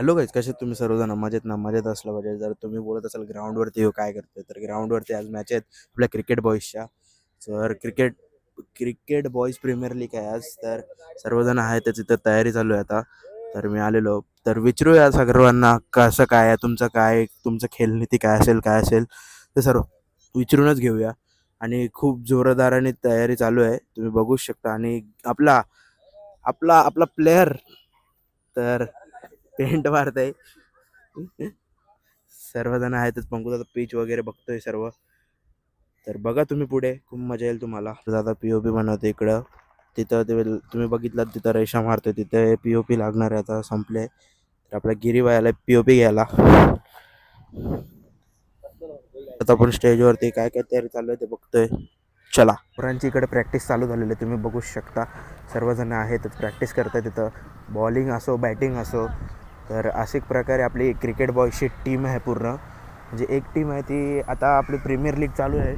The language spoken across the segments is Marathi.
हॅलो गाईज, कसे तुम्ही सर्वजण? मजेत ना? मजेत असलं पाहिजे. जर तुम्ही बोलत असाल ग्राउंडवरती हो काय करतोय, तर ग्राउंडवरती आज मॅच आहेत आपल्या क्रिकेट बॉईजच्या. तर cricket cricket boys premier league आहे आज. तर सर्वजण आहेत तिथं, तयारी चालू आहे आता. तर मी आलेलो, तर विचारूया सर्वांना कसं काय आहे, तुमचं खेळनीती काय असेल ते सर्व विचारूनच घेऊया. आणि खूप जोरदाराने तयारी चालू आहे, तुम्ही बघू शकता. आणि आपला आपला आपला प्लेयर तर पेंट मारतंय. सर्वजण आहेतच, पंकज आता पिच वगैरे बघतोय सर्व. तर बघा तुम्ही पुढे, खूप मजा येईल तुम्हाला. दादा पीओपी बनवते इकडं. तिथं ते तुम्ही बघितलं, तिथं रेषा मारतोय, तिथे पीओपी लागणार आहे. आता संपले, तर आपल्या गिरीबाई पीओपी घ्यायला. आता आपण स्टेजवरती काय काय तयारी चालू आहे ते बघतोय. चला, पोरांची इकडे प्रॅक्टिस चालू झालेली आहे, तुम्ही बघू शकता. सर्वजण आहेत, प्रॅक्टिस करतात तिथं. बॉलिंग असो, बॅटिंग असो. तर अशा प्रकारे आपली क्रिकेट बॉयची टीम आहे पूर्ण. म्हणजे एक टीम आहे ती. आता आपली प्रीमियर लीग चालू आहे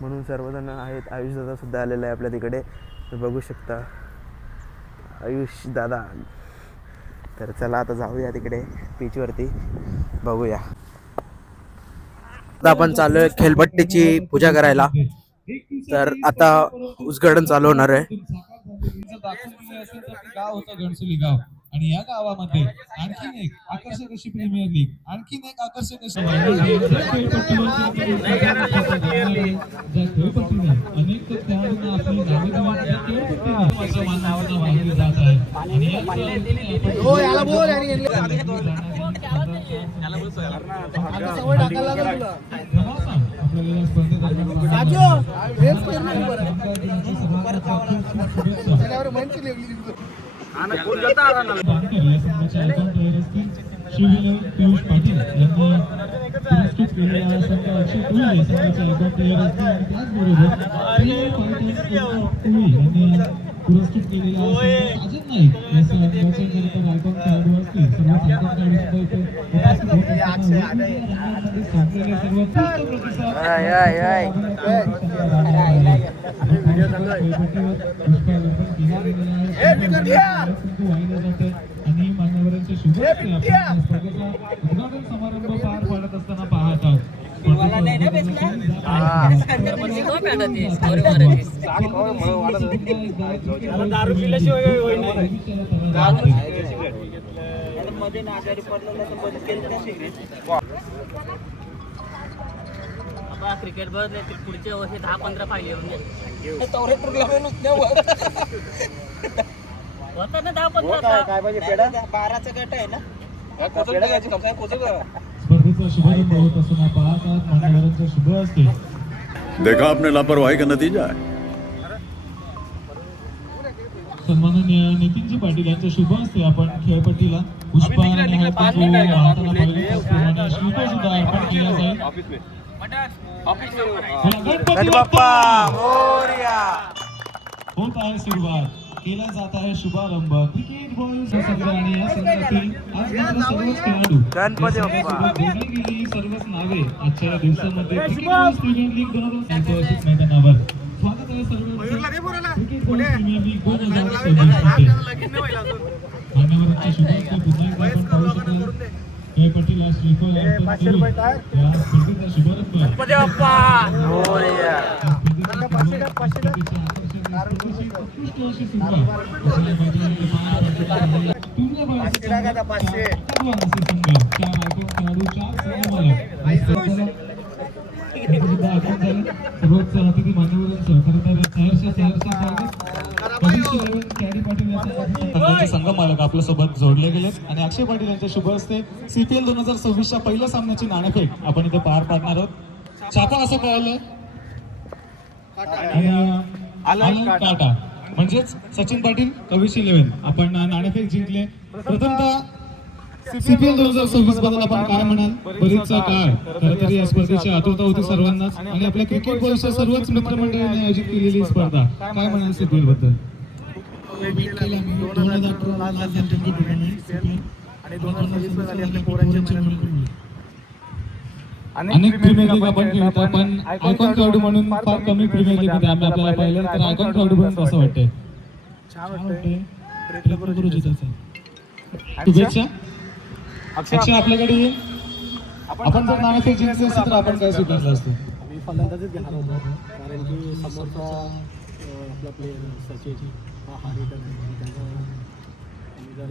म्हणून सर्वजण आहेत. आयुष दादासुद्धा आलेला आहे आपल्या तिकडे, तर बघू शकता आयुष दादा. तर चला आता जाऊया तिकडे पिचवरती, बघूया. आता आपण चालू आहे खेळपट्टीची पूजा करायला. तर आता उद्घाटन चालू होणार आहे. गाव होतं घणसोली गाव, आणि या गावामध्ये आणखीन एक आकर्षक अशी प्रीमियर लीग, आणखीन एक आकर्षक अशी अनेक खेळाडूंना आपली नावे जात आहे. शिवविनय पियुष पाटील यांनी पुरस्कृत केलेल्या संघाचे टोळी संघाचे आयकॉन प्लेयर असतील, आणि त्याचबरोबर पुरस्कृत केलेला साजन नाईक या संघाचे आयकॉन खेळाडू असतील. सर्व आयकॉन खेळाडू सुद्धा इथे उपस्थित होते. आणि मान्यवरांच्या शुभेच्छा स्पर्धेचा उद्घाटन समारंभ पार पाडत असताना पाहत आहोत. क्रिकेट बघ, पुढच्या वर्षी 10-15 पाहिजे होता ना. 10-15 काय पाहिजे, 12चा गट आहे ना. स्पर्धेचा शुभारंभ होत असताना पाहत आहात मान्यवरांच्या शुभ असते. देखा आपने लापरवाही का नतीजा है. सन्माननीय नितीनजी पाटील यांच्या शुभ असते आपण खेळपट्टीला पुष्पा आणि हळद कुंकू वाहताना पाहिलं त्याचप्रमाणे श्रीफळ सुद्धा अर्पण केला जाईल. गणपती बाप्पा मोरया. होत आहे सुरुवात, केला जात आहे शुभारंभ. क्रिकेट बॉईज संघ आणि या संघातील आज मात्र सर्वच खेळाडू गणपती बाप्पा. जोडली गेली सर्वच नावे आजच्या दिवसामध्ये क्रिकेट बॉईज प्रीमियर लीग 2024 मैदानावर. स्वागत आहे सर्व क्रिकेट बॉईज प्रीमियर लीग 2024 मान्यवरांच्या शुभारंभ पुन्हा एकदा आपण पाहू शकाल. खेळपट्टीला श्रीफळ अर्पण करून या स्पर्धेचा शुभारंभ गणपती बाप्पा मोरया. संघ मालक आपल्या सोबत जोडले गेलेत, आणि अक्षय पाटील यांच्या शुभ हस्ते CPL 2026च्या पहिल्या सामन्याची नाणेफेक आपण इथे पार पाडणार आहोत. छापा असं कळलं टाटा म्हणजेच सचिन पाटील कविश 11 आपण नाणेफेक जिंकले. प्रथमतः CPL 2026 बद्दल आपण काय म्हणाल? बरीच काळ खरं तर या स्पर्धेची आतुरता होती सर्वांनाच, आणि आपल्या क्रिकेट बॉईजच्या सर्वच मित्रमंडळांनी आयोजित केलेली स्पर्धा. काय म्हणाल CPL बद्दल? अनेक प्रीमियर लीग आपण खेळतो, पण आयकॉन खेळाडू म्हणून फार कमी प्रीमियर लीग मध्ये आम्ही आपल्याला पाहिलं. तर आयकॉन खेळाडू म्हणून असं वाटतंय. छान वाटतंय. शुभेच्छा. अक्षय आपल्याकडे येईल. आपण जर नाणेफेक जिंकली असती तर आपण काय स्वीकारलं असतं? मी फलंदाजच घेणार होतो कारण की समोरचा आपला प्लेयर सचिन हा हार्ड आहे त्याचा आम्ही जर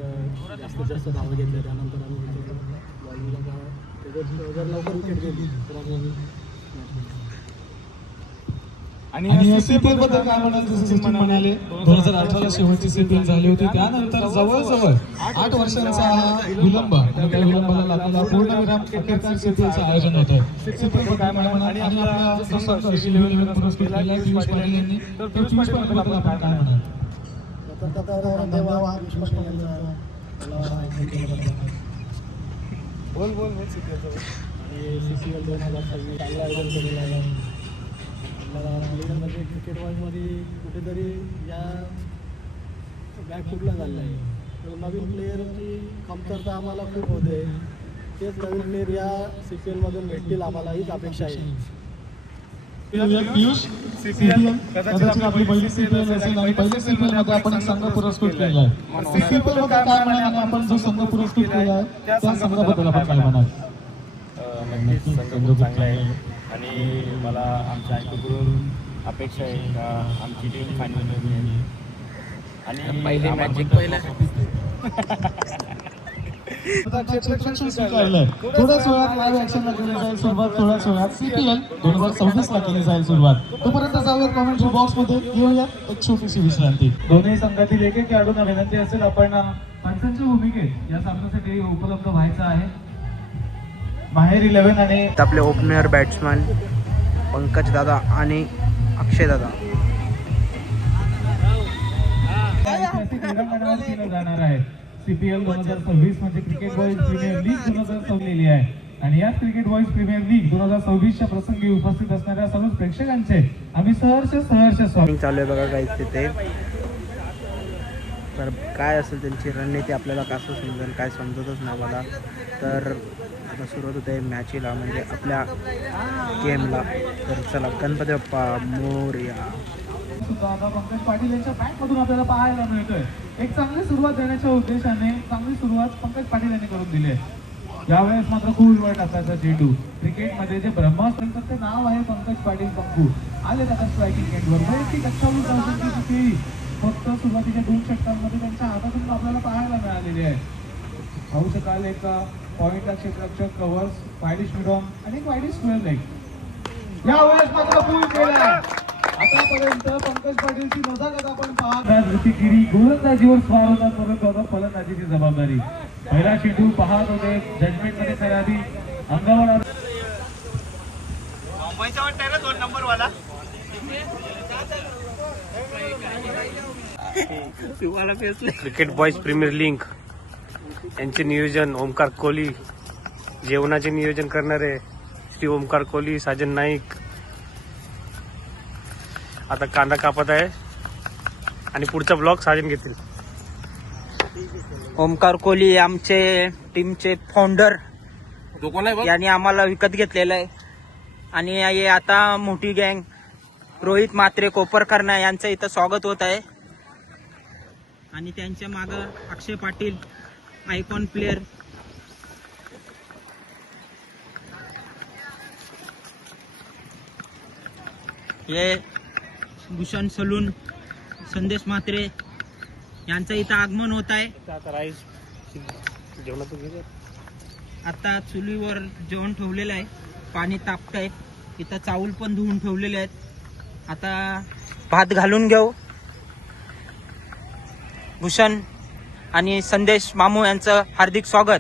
जास्तीत जास्त धावा घेतल्या त्यानंतर आम्ही बॉलिंगला त्याच्यात जर लवकर विकेट गेली तर आम्ही आणि सीपीएल बद्दल काय म्हणाल? जसं सचिन म्हणाले 2018 शेवटची सीपीएल झाली होती, त्यानंतर जवळजवळ 8 वर्षांचा हा विलंब आणि त्या विलंबाला लागलेला पूर्णविराम अखेरकार सीपीएलचं आयोजन होतं. सीपीएल काय म्हणाल आणि आपला संपर्क 11 पुरस्कृत केला आहे पियुष पाटील यांनी, तर पियुष पाटील बद्दल आपण काय म्हणाल? आणि CCL 2026 चांगलं आयोजन केलेलं आहे. प्लेयरमध्ये क्रिकेट वाईजमध्ये कुठेतरी या बॅक फुटला झालेला आहे. तर नवीन प्लेयरची कमतरता आम्हाला खूप होते. तेच नवीन प्लेयर या CPL मधून भेटतील आम्हाला हीच अपेक्षा आहे. पियुष, सीपीएल कदाचित आपली पहिली सीपीएल असेल आणि पहिल्या सीपीएल मध्ये आपण एक संघ पुरस्कृत केला आहे. सीपीएल मध्ये काय म्हणाल आणि आपण जो संघ पुरस्कृत केला आहे त्या संघाबद्दल आपण काय म्हणाल? नक्कीच संघ खूप चांगला आहे आणि मला आमच्या आयकडून अपेक्षा आहे का आमची टीम फायनलमध्ये येईल आणि पहिली मॅच जिंकायला थोड्याच वेळात लाईव्ह ऍक्शनला केली जाईल सुरुवात. थोड्याच वेळात सीपीएल 2026 ला केली जाईल सुरुवात. तोपर्यंत जाऊयात कॉमेंट्री बॉक्स मध्ये, घेऊया एक छोटीशी विश्रांती. दोन्ही संघातील एक एक खेळाडूंना विनंती असेल आपण पंचांच्या भूमिकेत या सामन्यासाठी उपलब्ध व्हायचं आहे. बाहेर 11 आणि आपले ओपनर बॅट्समन पंकज दादा आणि अक्षय दादा. केलं जाणार आहे. सीपीएल 2026 म्हणजे क्रिकेट बॉईज प्रीमियर लीग 2026 आहे आणि याच क्रिकेट बॉईज प्रीमियर लीग 2026च्या प्रसंगी उपस्थित असणाऱ्या सर्व प्रेक्षकांचे आम्ही सहर्ष स्वागत. चालू आहे बघा काहीच तिथे. तर काय असेल त्यांची रणनीती आपल्याला कसं समजेल काय समजतच नाही मला. तर आता सुरुवात होते मॅचीला म्हणजे आपल्या गेमला. तर चला गणपती बाप्पा मोरया. सुद्धा आता पंकज पाटील यांच्या बॅटमधून आपल्याला पाहायला मिळतोय. एक चांगली सुरुवात देण्याच्या उद्देशाने चांगली सुरुवात पंकज पाटील यांनी करून दिली आहे. यावेळेस मात्र खूप वेळ टाकायचा चेंडू. क्रिकेटमध्ये जे ब्रह्मास्त्र ते नाव आहे पंकज पाटील पंकू आले आता स्ट्रायकिंग एंडवर. वैयक्तिक 28 धावांची खेळी फक्त सुरुवातीच्या 2 षटकांमध्ये त्यांच्या हातातून आपल्याला पाहायला मिळालेली आहे. पाहू शकाल एक पॉइंटला क्षेत्ररक्षक कव्हर्स वाईडिश मिडॉन आणि एक वाईडिश स्क्वेअर लेग. यावेळेस मात्र फुल केला. आतापर्यंत पंकज पाटीलची नजाकत आपण पाहत गिरी गोलंदाजीवर स्वार होता, परंतु आता फलंदाजीची जबाबदारी. पहिला चेंडू पाहत होते जजमेंट मध्ये खराबी अंगावर क्रिकेट बॉईज प्रीमियर लीग यांचे नियोजन ओमकार कोहली, जेवणाचे नियोजन करणारे श्री ओमकार कोहली, साजन नाईक आता कांदा कापत आहे आणि पुढचा ब्लॉग साजन घेतील. ओमकार कोहली आमचे टीमचे फाउंडर यांनी आम्हाला विकत घेतलेलं आहे आणि हे आता मोठी गँग रोहित म्हात्रे कोपरकर्णा यांचं इथं स्वागत होत आहे आणि त्यांच्या मागं अक्षय पाटील आयकॉन प्लेयर. हे भूषण सलून संदेश म्हात्रे यांचं इथं आगमन होत आहे. आता चुलीवर जेवण ठेवलेलं आहे, पाणी तापत आहे, इथं चावल पण धुवून ठेवलेले आहेत. आता भात घालून घेऊ. भूषण आणि संदेश मामू यांचं हार्दिक स्वागत.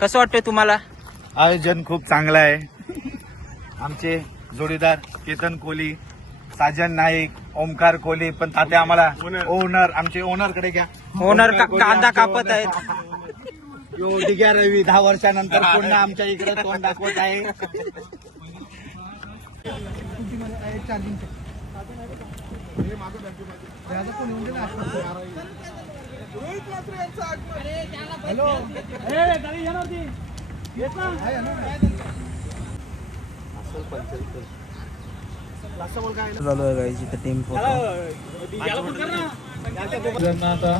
कसं वाटतंय तुम्हाला? आयोजन खूप चांगलं आहे. आमचे जोडीदार केतन कोहली, साजन नाईक, ओमकार कोहली, पण तात्या आम्हाला ओनर आमचे ओनर कडे घ्या. ओनर कांदा कापत आहेत. यो दिग्या रवी 10 वर्षानंतर पुन्हा आमच्या इकडे तोंड दाखवत आहे. चालू आहे गाईची टीम फोटो. आता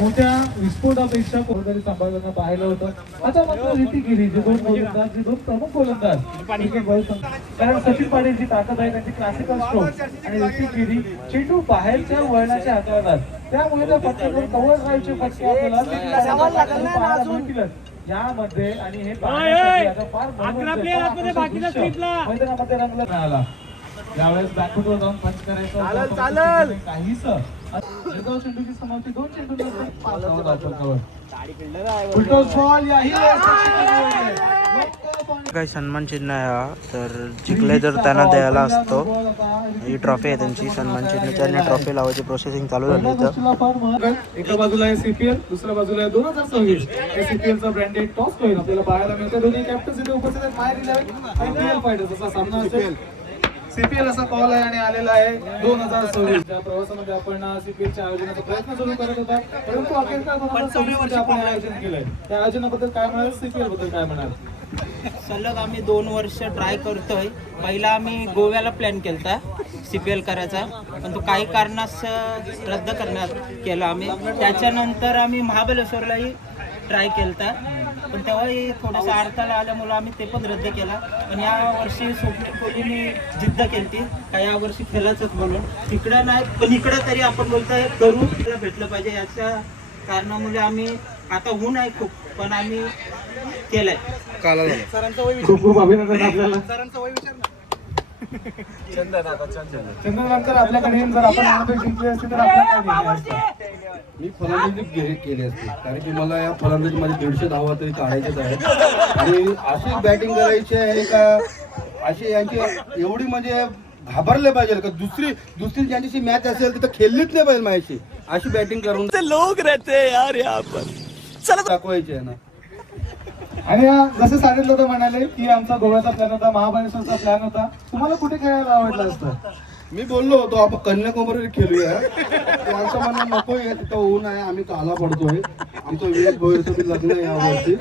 मोठ्या विस्फोटापेक्षा कोणतरी सांभाळताना पाहिलं होतं. आता मात्र रीती केली जे दोन गोलंदाज, जे दोन प्रमुख गोलंदाज क्रिकेट बॉल संघ, कारण सचिन पाटील जी ताकद आहे त्यांची क्लासिकल स्ट्रोक आणि रीती केली चेंडू बाहेरच्या वळणाचे हाताळतात, त्यामुळे त्या फटक्यावर कव्हर ड्राईव्हचे फटके आपल्याला पाहायला मिळतील यामध्ये. आणि हे पाहण्यासाठी आता फार मैदानामध्ये रंगला मिळाला. यावेळेस बॅकफुटवर जाऊन पंच करायचं काहीच चेंडूची समाप्ती 2 चेंडू काही सन्मान चिन्ह आहे हा, तर जिंकले तर त्यांना द्यायला असतो. ही ट्रॉफी आहे त्यांची सन्मान चिन्ह. त्यांनी ट्रॉफी लावायची प्रोसेसिंग चालू झाली इथं. एका बाजूला आहे सीपीएल, दुसऱ्या बाजूला आहे 2026 सीपीएल चा ब्रँडेड टॉस कॉइन आपल्याला पाहायला मिळते. दोन्ही कॅप्टन्स इथे उपस्थित आहेत. माय रिलेव्हन आणि पीएल फायटर्स असा सामना असेल. सीपीएल असा कॉल आहे आणि आलेला आहे 2026. त्या प्रवासामध्ये आपण सीपीएलच्या आयोजनाचा प्रयत्न सुरू करत होता, परंतु अखेरकार 2026 मध्ये आपण आयोजन केलंय. त्या आयोजनाबद्दल काय म्हणाल, सीपीएल बद्दल काय म्हणाल? सलग आम्ही 2 वर्ष ट्राय करतोय. पहिला आम्ही गोव्याला प्लॅन केलता CPL करायचा, पण तो काही कारणास रद्द करण्यात केला आम्ही. त्याच्यानंतर आम्ही महाबळेश्वरलाही ट्राय केलता, पण तेव्हाही थोडंसं अडथळा आल्यामुळं आम्ही ते पण रद्द केला. पण या वर्षी स्वप्नील कोहलीने जिद्द केली का या वर्षी खेळायचंच बोलून. तिकडं नाही पण इकडं तरी आपण बोलतोय करू, त्याला भेटलं पाहिजे. याच्या कारणामुळे आम्ही आता ऊन आहे खूप, पण आम्ही केलंय. खूप खूप अभिनंदन आपल्याला. चंदननंतर आपल्याकडे जर आपण नाणेफेक जिंकली असती तर आपल्याला मी फलंदाजी केली असते, कारण की मला या फलंदाजीमध्ये 150 धावा तरी काढायच्याच आहेत आणि अशी बॅटिंग करायची आहे का अशी यांची एवढी म्हणजे घाबरले पाहिजे का दुसरी ज्यांच्याशी मॅच असेल तिथं खेळलीच नाही पाहिजे माझ्याशी. अशी बॅटिंग करून लोक रहते यार यहाँ पर दाखवायची आहे ना. आणि जसं सांगितलं होतं म्हणाले की आमचा गोव्याचा प्लॅन होता, महाबळेश्वरचा प्लॅन होता. तुम्हाला कुठे खेळायला आवडलं असतं? मी बोललो होतो आपण कन्याकुमारी खेळूया. आमचं म्हणणं नको आहे, तिथं ऊन आहे, आम्ही काला पडतोय. आमचं विवेक भोईरचं लग्न आहे यावर्षी.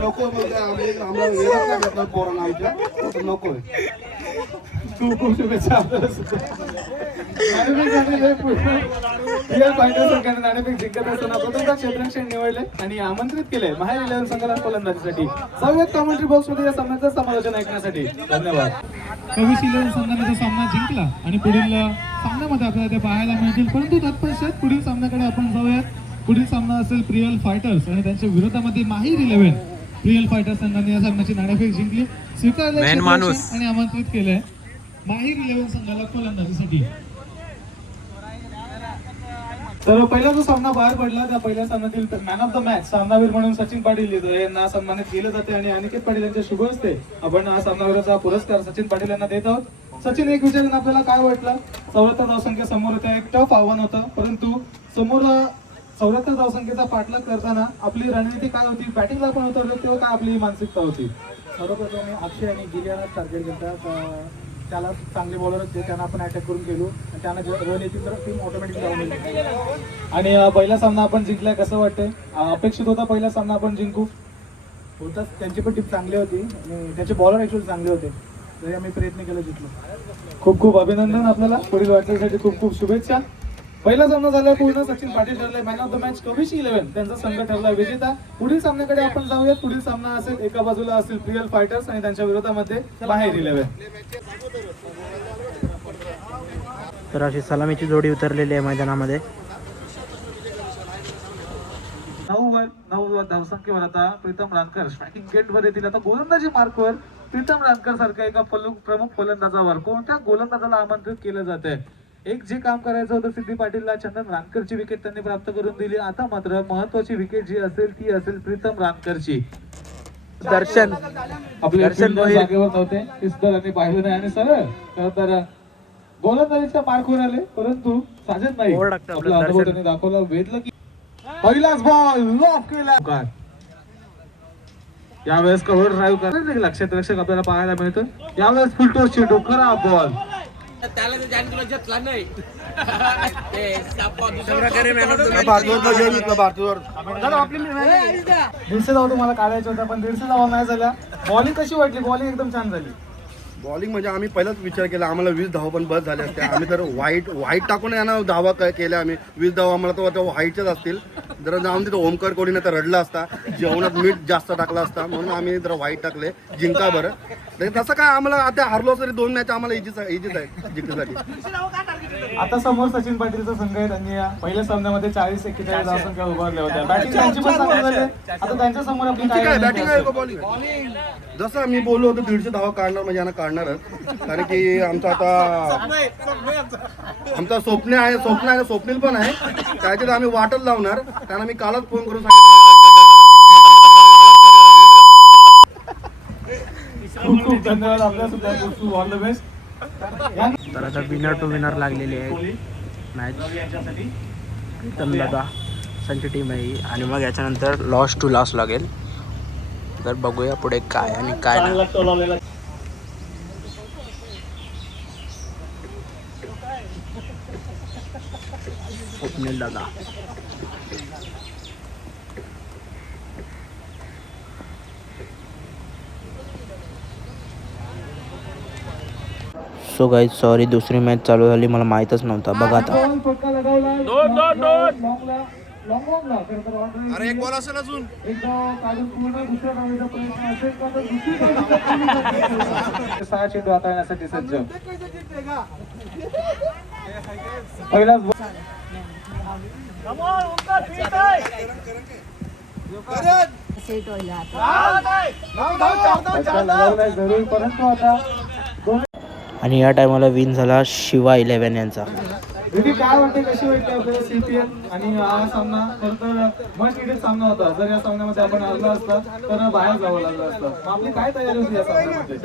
लोक बोलतात आम्हाला वेळच नाही भेटणार पोरांना आमच्या, तर नको आहे. खूप खूप शुभेच्छा आपल्याला सुद्धा. नाणेफेक जिंकत असताना प्रथमतः क्षेत्ररक्षण निवडले आणि आमंत्रित केले माहेर 11 संघाला फलंदाजीसाठी. सव्यत कमेंट्री बॉक्स मध्ये या सामन्याचं समालोचन ऐकण्यासाठी धन्यवाद. कविश 11 संघाने तो सामना जिंकला आणि पुढील सामन्यामध्ये आपल्याला ते पाहायला मिळतील, परंतु तत्पश्चात पुढील सामन्याकडे आपण जाऊयात. पुढील सामना असेल प्रियल फायटर्स आणि त्यांच्या विरोधामध्ये माहीर 11. प्रियल फायटर्स संघाने या सामन्याची नाणेफेक जिंकली, स्वीकारले आणि आमंत्रित केले माहीर 11 संघाला फलंदाजीसाठी. तर पहिला जो सामना बाहेर पडला त्या पहिल्या सामन्यातील मॅन ऑफ द मॅच सामनावीर म्हणून सचिन पाटील यांना सन्मानित केले जाते आणि अनिकेत पाटील यांच्या शुभ हस्ते आपण हा सामनावीराचा पुरस्कार सचिन पाटील यांना देत आहोत. सचिन, एक विचारून आपल्याला काय वाटलं? 74 धावसंख्या समोर होत्या, एक टफ आव्हान होतं, परंतु समोर 74 धावसंख्येचा पाठलाग करताना आपली रणनीती काय होती? बॅटिंगला पण उतरलो तेव्हा काय आपली मानसिकता होती? सर्वप्रथम अक्षय आणि गिलियाना टार्गेट घेतात. त्याला चांगले बॉलर होते, त्यांना आपण अटॅक करून गेलो आणि त्यांना रन येतील तर टीम ऑटोमॅटिक डाऊन होईल. आणि पहिला सामना आपण जिंकलाय, कसं वाटतंय? अपेक्षित होता पहिला सामना आपण जिंकू? होताच, त्यांची पण टीम चांगली होती आणि त्याचे बॉलर ॲक्च्युअली चांगले होते, तरी आम्ही प्रयत्न केला, जिंकलो. खूप खूप अभिनंदन आपल्याला. पुढील वाटचालीसाठी खूप खूप शुभेच्छा. पहिला सामना झाला पूर्ण. सचिन पाटील ठरले man of the match, Kavish 11 त्यांचा संघ ठरला विजेता. पुढील सामन्याकडे आपण जाऊयात. पुढील सामना असेल, एका बाजूला असेल प्रियल फायटर्स आणि त्यांच्या विरोधामध्ये माहीर 11. तर अशी सलामीची जोडी उतरलेली आहे मैदानामध्ये. 9 धावसंख्येवर आता प्रीतम रानकर स्ट्रायकिंग गेटवर येतील. आता गोलंदाजी मार्कवर प्रीतम रानकर सारख्या एका प्रमुख फलंदाजावर कोणत्या गोलंदाजाला आमंत्रित केलं जात आहे? एक जे काम करायचं होतं सिद्धी पाटीलला, चंदन रानकरची विकेट त्यांनी प्राप्त करून दिली. आता मात्र महत्वाची विकेट जी असेल ती असेल प्रीतम रानकरची. दर्शन आपले जागेवर नव्हते, ते सुद्धा त्यांनी पाहिलं नाही आणि सरळ तर गोलंदाजीच्या मार्कवर आले, परंतु साजत नाही. आपला अनुभव त्यांनी दाखवला, वेधलं की पहिलाच बॉल लॉक केला. यावेळेस कव्हर ड्राईव्ह करण्यात क्षेत्ररक्षक आपल्याला पाहायला मिळतं. यावेळेस फुलटोस चेंडू, खराब बॉल. दीडशे धावा तुम्हाला काढायच्या होत्या, पण 150 धावा नाही झाल्या. बॉलिंग कशी वाटली? बॉलिंग एकदम छान झाली. बॉलिंग म्हणजे आम्ही पहिलाच विचार केला आम्हाला 20 धावा पण बस झाल्या असत्या. आम्ही तर वाईट टाकून यांना धावा केल्या आम्ही. 20 धावा आम्हाला तर व्हाईटच्याच असतील. जरा जाऊन तिथं ओमकार कोहलीने तर रडला असता, जेवणात मीठ जास्त टाकला असता, म्हणून आम्ही जरा वाईट टाकले. जिंका बरं तसं काय आम्हाला आता हारलो तरी 2 मॅच आम्हाला इजीच आहे जिंकण्यासाठी. आता समोर सचिन पाटीलचा संघ आहे. त्यांनी या पहिल्या सामन्यामध्ये 40-41 धावसंख्या उभारल्या होत्या. बॅटिंग त्यांची पण चांगली झाली. आता त्यांच्या समोर आपली काय बॅटिंग आहे का बॉलिंग? जसं आम्ही बोललो होतो 150 धावा काढणार म्हणजे यांना काढणारच. कारण की आमचा स्वप्न आहे ना, स्वप्नील पण आहे. त्याच्यात आम्ही वाटच लावणार. त्यांना मी कालच फोन करून खूप खूप धन्यवाद आपल्या सुद्धा. All the best. तर आता विनर टू विनर लागलेली आहे मॅच. प्रीतम दादा संची टीम आहे आणि मग याच्यानंतर लॉस टू लॉस लागेल. तर बघूया पुढे काय आणि काय नाही. स्वप्नील दादा सो गाईज सॉरी, दुसरी मॅच चालू झाली, मला माहीतच नव्हता. बघा आता अरे एक बॉल असेल अजून. सहा चेंडू हाताळण्यासाठी सज्ज. पहिलाच जरूर, परंतु आता आणि या टायमाला विन झाला शिवा 11 यांचा. दीदी काय वाटते, कशी वाटते आपल्याला CPL? आणि हा सामना खरं तर मस्ट निडेड सामना होता. जर या सामन्यामध्ये आपण हरला असता तर बाहेर जावं लागलं असतं. मग आपली काय तयारी होती या सामन्यामध्ये?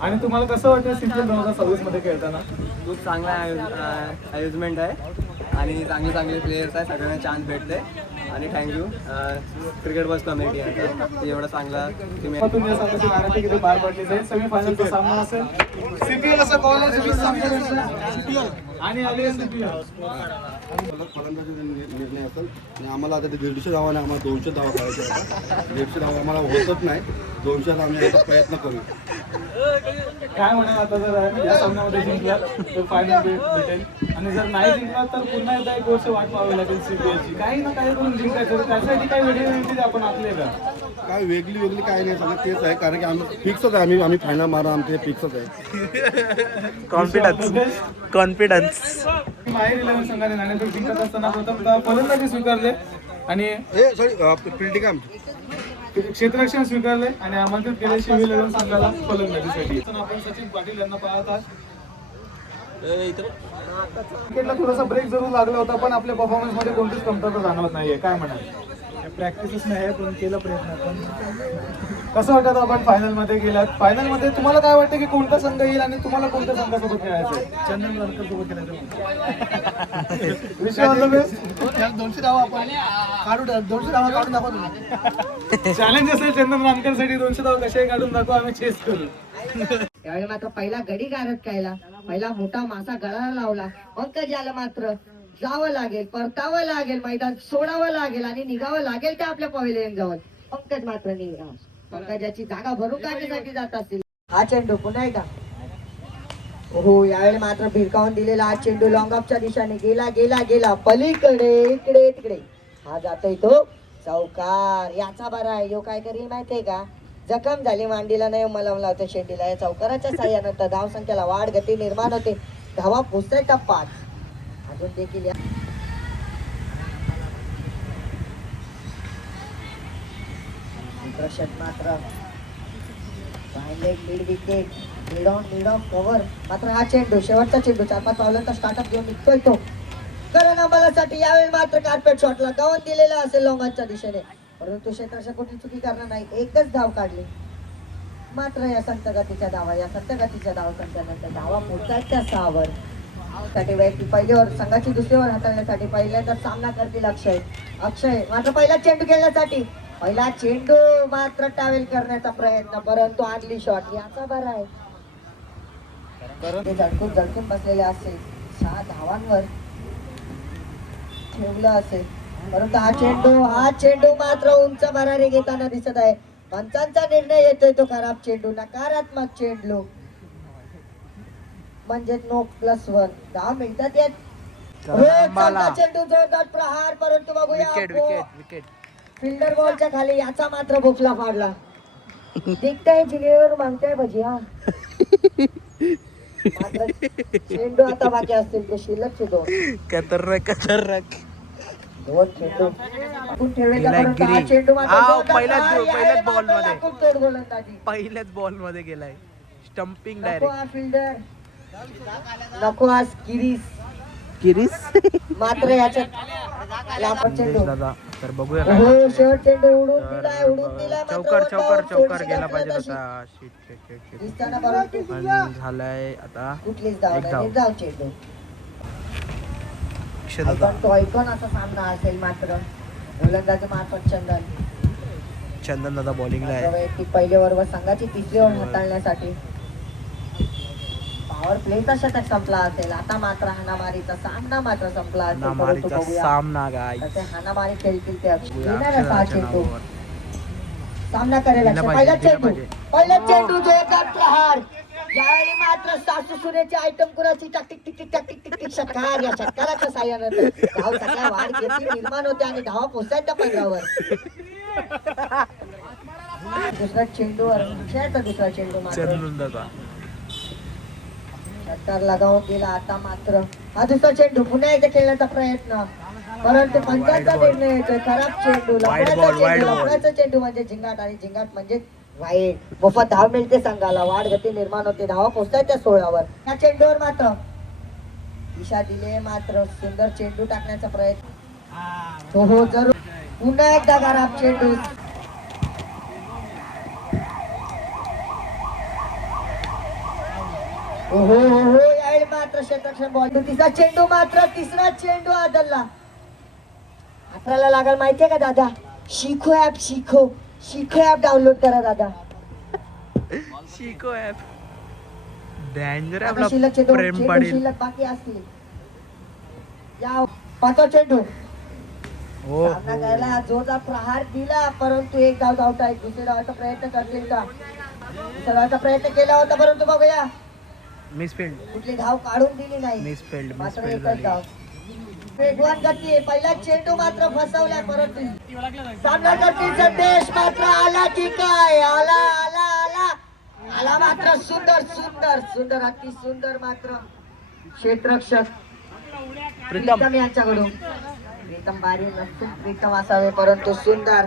आणि तुम्हाला कसं वाटतं CPL 2026 मध्ये खेळताना? खूप चांगला अरेंजमेंट आहे आणि चांगले प्लेयर्स आहे. सगळ्यांना चान्स भेटते आणि थँक्यू क्रिकेट बॉयज कम्युनिटी आहे एवढा चांगला टीम आहे. तुम्ही या सामन्याची नाणेफेक इथे पार पडली जाईल. सेमीफायनलचा सामना असेल. CPL असं कॉलेज आणि आली CPL. फलंदाजी निर्णय असेल आणि आम्हाला आता ते 150 धावाने आम्हाला 200 धावा करायच्या होत्या. 150 धावा आम्हाला होतच नाही. 200 आम्ही याचा प्रयत्न करू. काय म्हणाल आता, जर या सामन्यामध्ये जिंकला तर फायनल भेटेल आणि जर नाही जिंकला तर पुन्हा एकदा एक वर्ष वाट पाहावी लागेल CPLची. काही ना काही करून जिंकायचं. तर त्यासाठी काही वेगळी आपण आपले का काय वेगळी काय नाही सांगत, तेच आहे. कारण की आम्ही फिक्सच आहे. आम्ही फायनल मारा, आमचे फिक्सच आहे. कॉन्फिडन्स. माहेर 11 संघाने नाणेफेक जिंकत असताना प्रथम फलंदाजी स्वीकारले आणि फिल्डिंग आमची क्षेत्ररक्षण स्वीकारले आणि आमंत्रित केले शिव 11 संघाला फलंदाजीसाठी. आपण सचिन पाटील यांना पाहत आहात. क्रिकेटला थोडासा ब्रेक जरूर लागला होता, पण आपल्या परफॉर्मन्स मध्ये कोणतीच कमतरता जाणवत नाहीये. काय म्हणाल? प्रॅक्टिसच नाही आहे पण केलं प्रयत्न. पण कसं वाटतं आपण फायनल मध्ये गेलात? फायनल मध्ये तुम्हाला काय वाटतं की कोणता संघ येईल आणि तुम्हाला कोणत्या संघासोबत खेळायचं आहे? चंदन वानकर सोबत खेळायचं. विषय ऑल द बेस्ट. 200 धावा आपण काढू. 200 धावा काढून दाखवा तुम्ही. चॅलेंज असेल चंदन रामकरसाठी. 200 धावा कसे काढून दाखवा, आम्ही चेस करू. त्यावेळी मात्र पहिला गडी गारद केला. पहिला मोठा मासा गळाला लावला. पंकजाला मात्र जावं लागेल, परतावं लागेल, मैदान सोडावं लागेल आणि निघावं लागेल त्या आपल्या पवेलियन जवळ. पंकज मात्र निघा. पंकजाची जागा भरून काढण्यासाठी जात असतील. हा चेंडू पुन्हा एकदा. हो, यावेळी मात्र भिरकावून दिलेला हा चेंडू लॉंग ऑफच्या दिशेने गेला गेला गेला पलीकडे, इकडे तिकडे. हा जातोय तो चौकार. याचा बरा आहे. यो काय करी माहितीये का, जखम झाली मांडीला नाही मलम लावतो शेंडीला. या चौकाराच्या साह्यानंतर धाव संख्येला वाढ, गती निर्माण होते. धावा पुसतायत 5. अजून देखील या मात्र mid wicket, mid of cover. मात्र हा चेंडू, शेवटचा चेंडू 4-5 पावलांचा स्टार्टअप घेऊन निघतोय तो. कारण अंबालासाठी यावेळी मात्र कार्पेट शॉटला गावून दिलेला असेल लॉंगाच्या दिशेने, परंतु क्षेत्ररक्षक कुठली चुकी करणार नाही. एकच धाव काढली. मात्र या संत गतीच्या धाव संख्येनंतर धावा पोहोचतात त्या 6वर. साठी वैयक्तिक पहिली ओव्हर संघाची दुसरी ओव्हर हाताळण्यासाठी पहिल्यांदा सामना करतील अक्षय मात्र पहिला चेंडू खेळण्यासाठी. पहिला चेंडू मात्र टावेल करण्याचा प्रयत्न, परंतु आणली शॉट. याचा बरा आहे. ते झटकून बसलेले असेल 6 धावांवर ठेवलं असेल परंतु हा चेंडू मात्र उंच भरारी घेताना दिसत आहे. पंचांचा निर्णय येतोय तो खराब चेंडू, नकारात्मक चेंडू म्हणजे नो +1. 10 मिनिटात येत चेंडू जोरदार प्रहार, परंतु बघूया फिल्डर बॉलच्या खाली याचा मात्र भोकला फाडला. दिखताय जिलेवर मागताय भजी हा. मात्र चेंडू आता बाकी असतील ते शिल्लकचे 2. खतरनाक दोन चेंडू आपण ठेवलेला, परंतु हा चेंडू मात्र पहिल्याच बॉल मध्ये तोड गोलंदाजी. पहिल्याच बॉल मध्ये गेलाय स्टंपिंग नको हा फिल्डर, नको हा किरीस मात्र याच्यात चेंडू तर बघूया हो शेवट चेंडू उडून दिलाय चौकार गेला पाहिजे होता. दिसताना परंतु झालाय आता कुठलीच धाव नाही, निर्धाव चेंडू. ऐकून असा सामना असेल मात्र गोलंदाज मार्फत चंदन दादा बॉलिंगला आहे. वैयक्तिक पहिले ओव्हर संघाची तिसरी ओव्हर हाताळण्यासाठी पॉवर प्लेचा शतक संपला असेल. आता मात्र हाणामारीचा सामना मात्र संपला असेल. परंतु बघूया सामना गाय तसे हाणामारी खेळतील ते अक्षर चेंडू सामना करेल. पहिला चेंडू जोरदार प्रहार. यावेळी मात्र सासू सुनेची आयटम कुणाची टाक टिक टिक टिक टाक टिक टिक टिक षटकार. या षटकाराच्या साह्यानं धाव सगळ्या वाढ घेतली निर्माण होते आणि धावा पोहोचतात त्या 15वर. दुसरा चेंडू खेळायचा दुसरा चेंडू मात्र षटकार लगावून दिला. आता मात्र हा दुसरा चेंडू पुन्हा एकदा खेळण्याचा प्रयत्न, परंतु पंचांचा निर्णय येतोय खराब चेंडू. लफड्याचा चेंडू म्हणजे झिंगाट आणि झिंगाट म्हणजे वाईट. मोफत धाव मिळते संघाला, वाढ गती निर्माण होते, धावा पोहोचताय त्या 16वर. या चेंडूवर मात्र दिशा दिले, मात्र सुंदर चेंडू टाकण्याचा प्रयत्न. हो जरूर पुन्हा एकदा खराब चेंडू. हो यावेळी मात्र क्षेत्ररक्षण बॉल. तिसरा चेंडू आदलला. आपल्याला लागल माहितीये का दादा, शिखो ऍप डाउनलोड करा दादा. शिको ऍप डेंजर आता शिल्लक शिल्लक बाकी असतील. या 5वा चेंडू सामना करायला जोरदार प्रहार दिला, परंतु एक धाव धावता आहे. दुसऱ्या धावाचा प्रयत्न करतील का? दुसऱ्या धावाचा प्रयत्न केला होता, परंतु बघूया मिसफिल्ड कुठली धाव काढून दिली नाही. मिसफिल्ड मात्र एकच धाव. वेगवान गती आहे. पहिला चेंडू मात्र फसवलाय, परंतु सामना करतील संदेश मात्र आला की काय? आला मात्र सुंदर अति सुंदर मात्र क्षेत्ररक्षक प्रीतम यांच्याकडून. प्रीतम बारी नसून प्रीतम असावे, परंतु सुंदर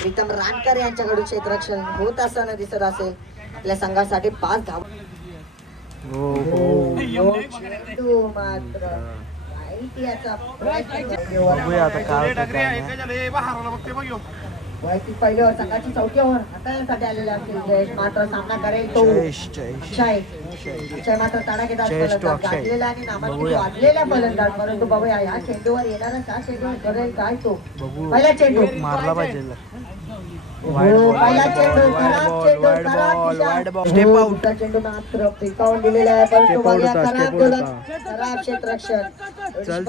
प्रीतम रानकर यांच्याकडून क्षेत्ररक्षण होत असताना दिसत असेल. आपल्या संघासाठी 5 धाव. चेंडू मात्र पहिल्यावर संघाची 4थी ओव्हर हाताळण्यासाठी आलेले असतील. मात्र सामना करेल तो अक्षय मात्र तडाखेदार फलंदाज गाजलेला आणि नामांकित वाजलेला फलंदाज. परंतु बघूया या चेंडूवर येणारा 6 चेंडूवर करेल काय तो. पहिला चेंडू मारला पाहिजे. पहिला चेंडू खराब चेंडू मात्र फेकावून दिलेला आहे, परंतु बघूया खराब क्षेत्ररक्षण. चल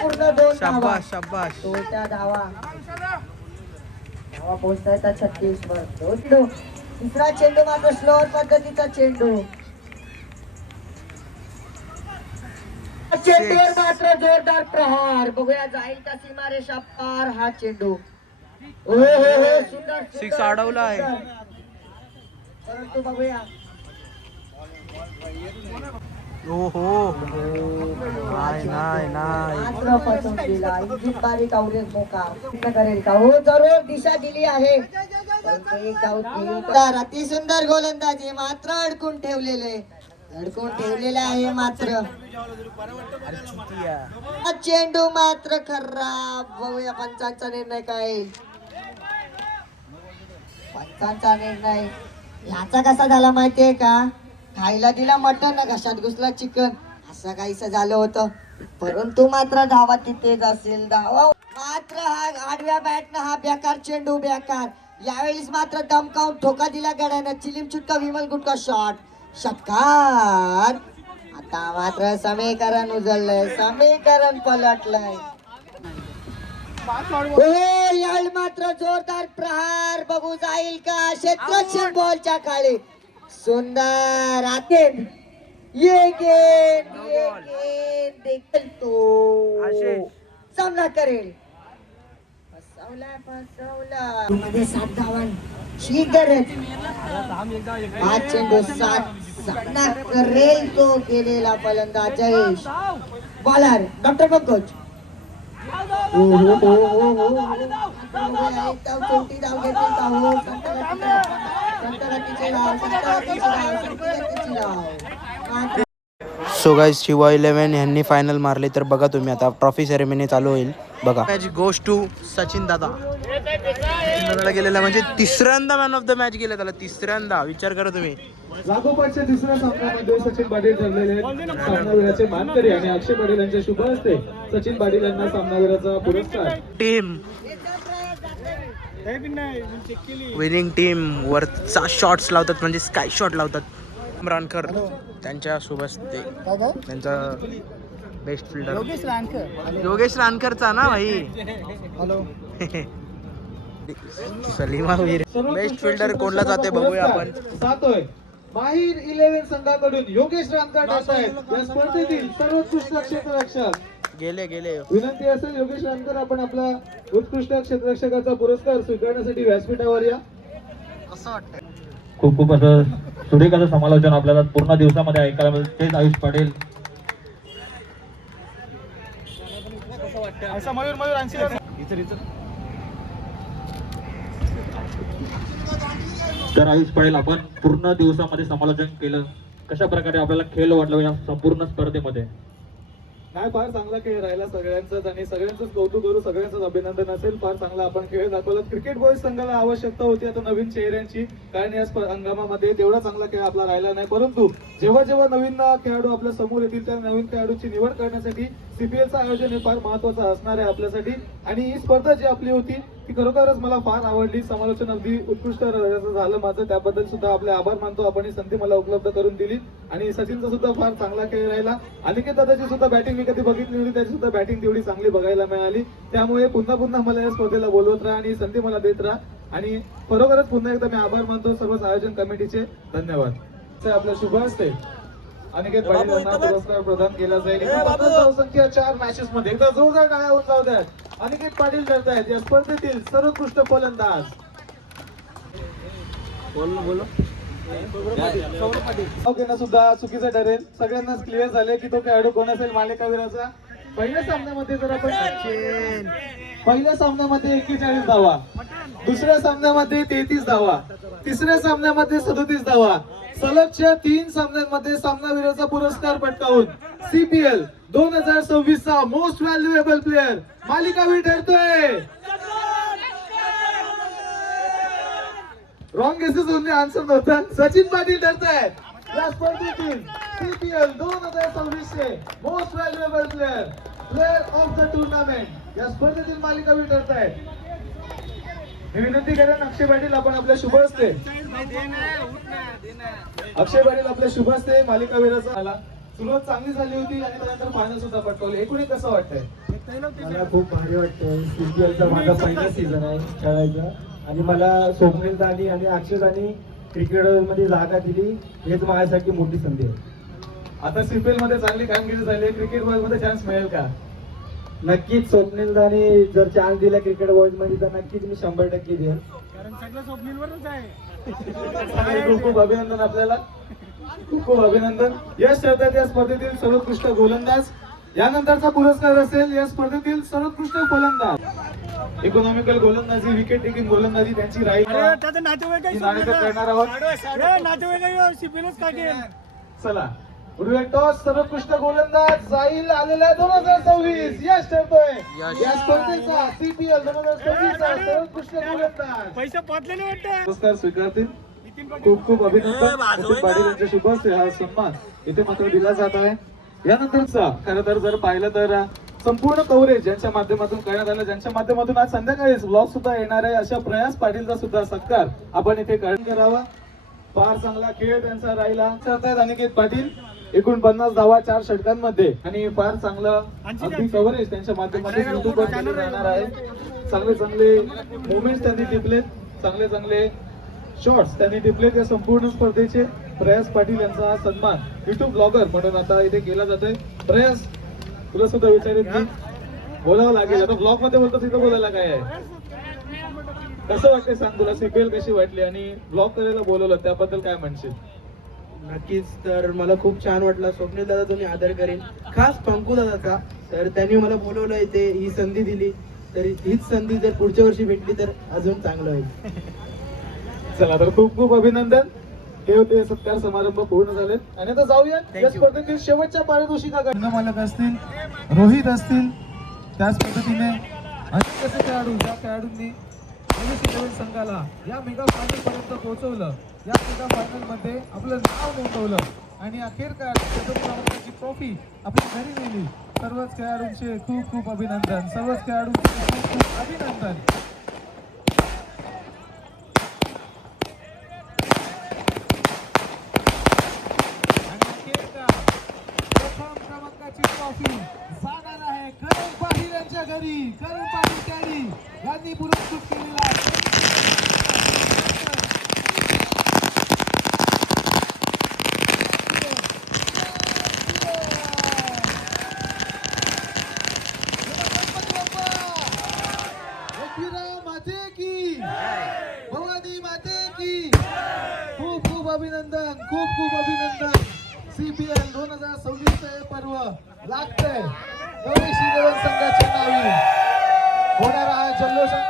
पूर्ण 2 शाबाश धावा धावा पोहोचतायत 36 वर. तिसरा चेंडू मात्र स्लोअर पद्धतीचा चेंडू. चेंडूवर मात्र जोरदार प्रहार. बघूया जाईल का सीमारेषा पार हा चेंडू. सुंदर 6 अडवला आहे, परंतु बघूया मात्र फसवून दिला. इंजिन बारीक आवरेज मोका करेल का? हो जरूर दिशा दिली आहे, अति सुंदर गोलंदाजी मात्र अडकून ठेवलेले आहे. मात्र चेंडू मात्र खराब. बघूया पंचांचा निर्णय काय. पंचांचा निर्णय ह्याचा कसा झाला माहितीये का? खायला दिला मटन, घशात घुसला चिकन, असं काहीसं झालं होतं. परंतु मात्र धावा तिथेच असेल. धावा मात्र हा आडव्या बॅटनं हा बेकार चेंडू बेकार. यावेळेस मात्र दमकावून ठोका दिला गड्यानं. चिलीम चुटका विमल गुटका शॉट षटकार. आता मात्र समीकरण उजळलंय, समीकरण पलटलंय. यावेळी मात्र जोरदार प्रहार बघू जाईल का क्षेत्ररक्षण बॉलच्या खाली. सुंदर आतेन ये गेंद देखील तो सामना करेल. फसवला मध्ये 7 धावांची गरज. 5 चेंडू 7 सामना करेल तो गेलेला फलंदाज जयेश. Bowler doctor Pankaj. छोटी धाव घेतील का हो. संतरातीचे धाव, संतरातीची धाव, संतरातीची धाव. सो गाईज शिवा 11 यांनी फायनल मारले. तर बघा तुम्ही आता ट्रॉफी सेरेमनी चालू होईल बघा. मॅच गोज टू सचिन दादा. गेलेला म्हणजे तिसऱ्यांदा मॅन ऑफ द मॅच गेला त्याला, तिसऱ्यांदा. विचार करा तुम्ही. लागोपाठच्या तिसऱ्या सामन्यामध्ये सचिन पाटील ठरलेले सामनावीराचे मानकरी आणि अक्षय पाटील यांच्या शुभ हस्ते सचिन पाटील यांना सामनावीराचा पुरस्कार. टीम विनिंग टीम वरचा शॉट्स लावतात म्हणजे स्काय शॉट लावतात. रानकर त्यांच्या शुभ हस्ते त्यांचा बेस्ट फिल्डर योगेश रानकरचा ना भाई. सलीमा बेस्ट फिल्डर कोणला जाते बघूया आपण. जातोय माहीर 11 संघाकडून योगेश रानकर आहेत. या स्पर्धेतील सर्वोत्कृष्ट क्षेत्ररक्षक. गेले विनंती असेल योगेश रानकर आपण आपला उत्कृष्ट क्षेत्ररक्षकाचा पुरस्कार स्वीकारण्यासाठी व्यासपीठावर या. असं वाटतं खूप खूप असं सुरेख असं समालोचन आपल्याला पूर्ण दिवसामध्ये ऐकायला मिळेल. तेच आयुष पाटील. तर आयुष पाटील आपण पूर्ण दिवसामध्ये समालोचन केलं. कशा प्रकारे आपल्याला खेळ वाटला या संपूर्ण स्पर्धेमध्ये. नाही, फार चांगला खेळ राहिला सगळ्यांचाच आणि सगळ्यांचंच कौतुक करू, सगळ्यांचंच अभिनंदन असेल. फार चांगला आपण खेळ दाखवला. क्रिकेट बॉईज संघाला आवश्यकता होती आता नवीन चेहऱ्यांची, कारण या हंगामामध्ये तेवढा चांगला खेळ आपला राहिला नाही. परंतु जेव्हा जेव्हा नवीन खेळाडू आपल्या समोर येतील त्या नवीन खेळाडूची निवड करण्यासाठी CPLचं आयोजन हे फार महत्वाचं असणार आहे आपल्यासाठी. आणि ही स्पर्धा जी आपली होती ती खरोखरच मला फार आवडली. समालोचन अगदी उत्कृष्ट झालं माझं, त्याबद्दल सुद्धा आपले आभार मानतो. आपण ही संधी मला उपलब्ध करून दिली. आणि सचिनचा सुद्धा फार चांगला खेळ राहिला. अनिकेत दादाची सुद्धा बॅटिंग मी कधी बघितली होती, त्याची सुद्धा बॅटिंग तेवढी चांगली बघायला मिळाली. त्यामुळे पुन्हा पुन्हा मला या स्पर्धेला बोलवत राहा आणि संधी मला देत राहा. आणि खरोखरच पुन्हा एकदा मी आभार मानतो सर्वच आयोजन कमिटीचे. धन्यवाद. आपल्या शुभ हस्ते अनिकेत पाटील यांना पुरस्कार प्रदान केला जाईल. 50 धावसंख्या 4 मॅचेस मध्ये. एकदा जोरदार टाळ्या होऊन जाऊ द्या. अनिकेत पाटील ठरतायत या स्पर्धेतील सर्वोत्कृष्ट फलंदाज. घेणं सुद्धा चुकीचं ठरेल. सगळ्यांनाच क्लिअर झाले की तो खेळाडू कोण असेल मालिकावीराचा. पहिल्या सामन्यामध्ये जर आपण पहिल्या सामन्यामध्ये 41 धावा, दुसऱ्या सामन्यामध्ये 33 धावा, तिसऱ्या सामन्यामध्ये 37 धावा, सलगच्या 3 सामन्यांमध्ये सामनावीराचा पुरस्कार पटकावून CPL 2026 चा मोस्ट व्हॅल्युएबल प्लेअर मालिकावीर ठरतोय. रॉंग गेसेस ओनली आन्सर नव्हता. सचिन पाटील ठरतायत या स्पर्धेतील CPL 2026 चे most valuable player of the tournament. या स्पर्धेतील मालिकावीर ठरतायत. मी विनंती करेन अक्षय पाटील आपण आपल्या शुभ हस्ते आपल्या शुभ हस्ते मालिकावीराचा आला. सुरुवात चांगली झाली होती आणि त्यानंतर फायनल सुद्धा पटकावली. एकूण एक कसं वाटतंय. मला खूप भारी वाटतं. CPLचा माझा पहिला सीझन आहे खेळायचा आणि मला स्वप्नील दानी आणि अक्षय दानी क्रिकेटमध्ये जागा दिली, हेच माझ्यासाठी मोठी संधी आहे. आता CPL मध्ये चांगली कामगिरी झाली, क्रिकेट बॉल मध्ये चान्स मिळेल का. नक्कीच स्वप्नील दानी जर चान्स दिला क्रिकेट बॉईज मध्ये तर नक्कीच मी 100% देईन. कारण सगळं स्वप्नीलवरच आहे. खूप खूप अभिनंदन आपल्याला. खूप खूप अभिनंदन. यश ठरतात या स्पर्धेतील सर्वोत्कृष्ट गोलंदाज. यानंतरचा पुरस्कार असेल या स्पर्धेतील सर्वोत्कृष्ट फलंदाज. इकॉनॉमिकल गोलंदाजी, विकेट टेकिंग गोलंदाजी त्यांची राहील करणार आहोत. चला उडवे टॉस. सर्वोत्कृष्ट गोलंदाज जाईल आलेला 2026 यश ठरतोय या स्पर्धेचा CPL 2026 चा सर्वोत्कृष्ट गोलंदाज. पैसे पाठलेले वाटतं. पुरस्कार स्वीकारतील. खूप खूप अभिनंदन. सचिन पाटील यांच्या शुभ हस्ते हा सन्मान इथे मात्र दिला जात आहे. यानंतरचा खरं तर जर पाहिलं तर संपूर्ण कव्हरेज ज्यांच्या माध्यमातून करण्यात आलं, ज्यांच्या माध्यमातून आज संध्याकाळीच ब्लॉग सुद्धा येणार आहे, अशा प्रयास पाटीलचा सुद्धा सत्कार आपण इथे करावा. फार चांगला खेळ त्यांचा राहिला. अनिकेत पाटील एकूण 50 धावा 4 षटकांमध्ये आणि फार चांगलं अगदी कव्हरेज त्यांच्या माध्यमातून YouTube वर केलं जाणार आहे. चांगले चांगले मोमेंट्स त्यांनी टिपलेत, चांगले चांगले शॉट्स त्यांनी टिपलेत. या संपूर्ण स्पर्धेचे प्रयास पाटील यांचा हा सन्मान युट्यूब ब्लॉगर म्हणून आता इथे केला जातोय. प्रयास तुला सुद्धा विचारित मी बोलावं लागेल, आता ब्लॉग मध्ये बोलतो तिथं बोलायला काय आहे, कसं वाटतंय सांग तुला, सीपीएल कशी वाटली आणि ब्लॉग करायला बोलवलं त्याबद्दल काय म्हणशील? नक्कीच, तर मला खूप छान वाटलं. स्वप्नील दादा तुम्ही आदर करेन, खास पंकू दादाचा. तर त्यांनी मला बोलवलं इथे, ही संधी दिली, तर हीच संधी जर पुढच्या वर्षी भेटली तर अजून चांगलं होईल. चला तर खूप खूप अभिनंदन. हे होते सत्कार समारंभ पूर्ण झालेत आणि आता जाऊया या स्पर्धेतील शेवटच्या पारितोषिकाकडे. मालक असतील, रोहित असतील, त्याच पद्धतीने अनेक असे खेळाडू, ज्या खेळाडूंनी संघाला या मेगा फायनल पर्यंत पोहोचवलं, या मेगा फायनल मध्ये आपलं नाव नोंदवलं आणि अखेरकार प्रथम क्रमांकाची ट्रॉफी आपल्या घरी नेली. सर्वच खेळाडूंचे खूप खूप अभिनंदन, सर्वच खेळाडूंचे खूप खूप अभिनंदन. प्रथम क्रमांकाची ट्रॉफी जाणार आहे करण पाटील यांच्या घरी. करण पाटील त्यांनी यांनी पुरस्कृत केलेला माते की, भवानी माते की. खूप खूप अभिनंदन, खूप खूप अभिनंदन. सीपीएल 2026 हे पर्व लागतंय. गणेश इलेव्हन संघाच्या नावी होणारा हा जल्लोष